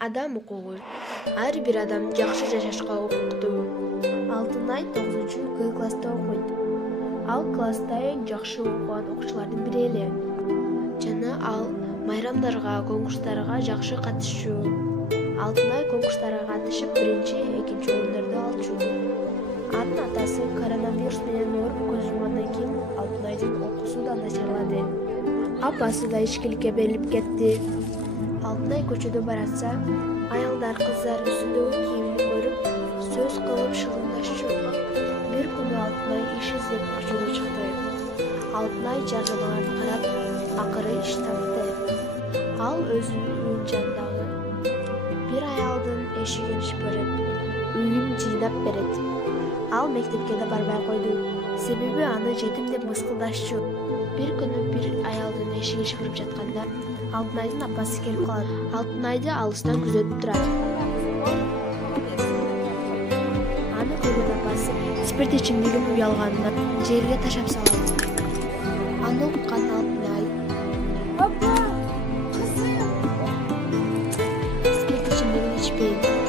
Адам укугу. Ар бир адам жакшы жашашка укуктуу. Алтынай 9-К класста окуйт. Ал класста эң жакшы окуган окуучулардын бири эле. Жана ал майрамдарга, конкурстарга жакшы катышчу. Алтынай конкурстарга катышып, биринчи, экинчи орундарды алчу. Анын атасы коронавирус менен ооруп көз жумгандан кийин Алтынайдын окуусу да начарлады. Апасы да ичкиликке берилип кетти. Алтынай көчөдө баратса, аялдар, кыздар үстүндөгү кийимди көрүп, сөз кылып шылыңдашчу. Бир күнү Алтынай иш издеп көчөгө чыкты. Алтынай жарнамаларды карап, акыры иш тапты. Ал өзүнүн үйүнүн жанындагы бир аялдын эшигин шыпырып, үйүн жыйнап берет. Ал мектепке да барбай койду, себеби аны жетим деп мыскылдашчу. Бир күнү бир аялдын эшигин шыпырып жатканда Алтынайдын апасы келип калат. Алтынайды алыстан күзөтүп турат. Аны көргөн апасы спирт ичимдигин уялганынан жерге ташап салат. Аны уккан Алтынай: "Папа, кызым, спирт ичимдигин ичпейм.